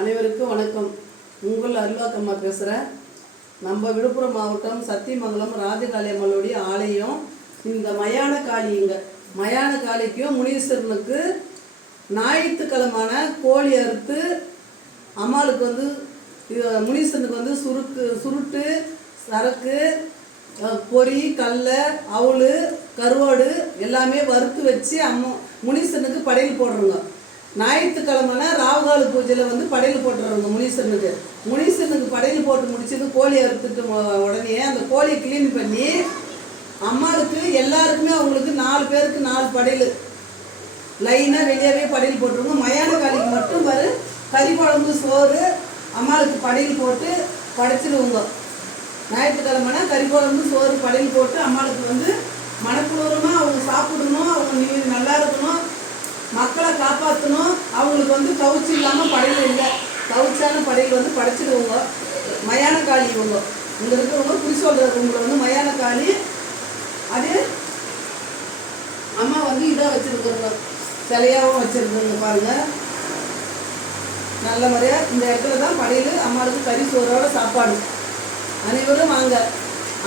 அனைவருக்கும் வணக்கம். உங்கள் அருள்வாக்கம்மா பேசுகிறேன். நம்ம விழுப்புரம் மாவட்டம் சத்தியமங்கலம் ராஜகாளியம்மனுடைய ஆலயம். இந்த மயான காளிங்க மயான காளிக்கும் முனீஸ்வரனுக்கு ஞாயிற்றுக்கிழமான கோழி அறுத்து அம்மாளுக்கு முனீஸ்வரனுக்கு சுருட்டு சரக்கு பொரி கடலை அவள் கருவாடு எல்லாமே வறுத்து வச்சு முனீஸ்வரனுக்கு படையல் போடுறோங்க. ஞாயிற்றுக்கிழமைனா ராவுகால பூஜையில் படையல் போட்டுறோங்க. முனீஸ்வரனுக்கு படையல் போட்டு முடிச்சது கோழி அறுத்துட்டு உடனே அந்த கோழியை க்ளீன் பண்ணி அம்மாளுக்கு எல்லாருக்குமே அவங்களுக்கு 4 பேருக்கு 4 படையல் லைனாக வெளியாகவே படையல் போட்டுருங்க. மயான காளிக்கு மட்டும் கறி குழம்பு சோறு அம்மாளுக்கு படையல் போட்டு படைச்சிடுவோங்க. ஞாயிற்றுக்கிழமைனா கறி குழம்பு சோறு படையல் போட்டு அம்மாளுக்கு மனக்குளூரமாக அவங்க சாப்பிடணும், அவங்க நல்லா இருக்கணும், மக்களை காப்பாற்றணும். அவங்களுக்கு கவுச்சி இல்லாமல் படையல் இல்லை, கவுச்சான படையல் படைச்சிடுவோங்க. மயான காளி இவங்க இங்கே இருக்கிறவங்க குறி சொல்கிறது உங்களை மயான காளி. அது அம்மா இதாக வச்சுருக்குறோங்க, சிலையாகவும் வச்சுருக்குங்க. பாருங்கள், நல்ல முறையாக இந்த இடத்துல தான் படையல் அம்மாவுக்கு கறி சோறோட சாப்பாடு. அனைவரும் வாங்க.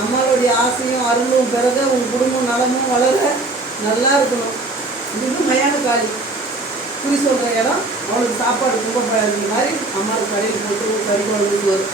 அம்மாவுடைய ஆசையும் அருளும் பிறகு உங்கள் குடும்பம் நலமும் வளர நல்லா இருக்கணும். இது மயான காளி குறி சொல்கிற இடம். அவளுக்கு சாப்பாடு கும்ப மாதிரி அம்மாவுக்கு கடையில் போட்டு கறி குழம்பு சோறு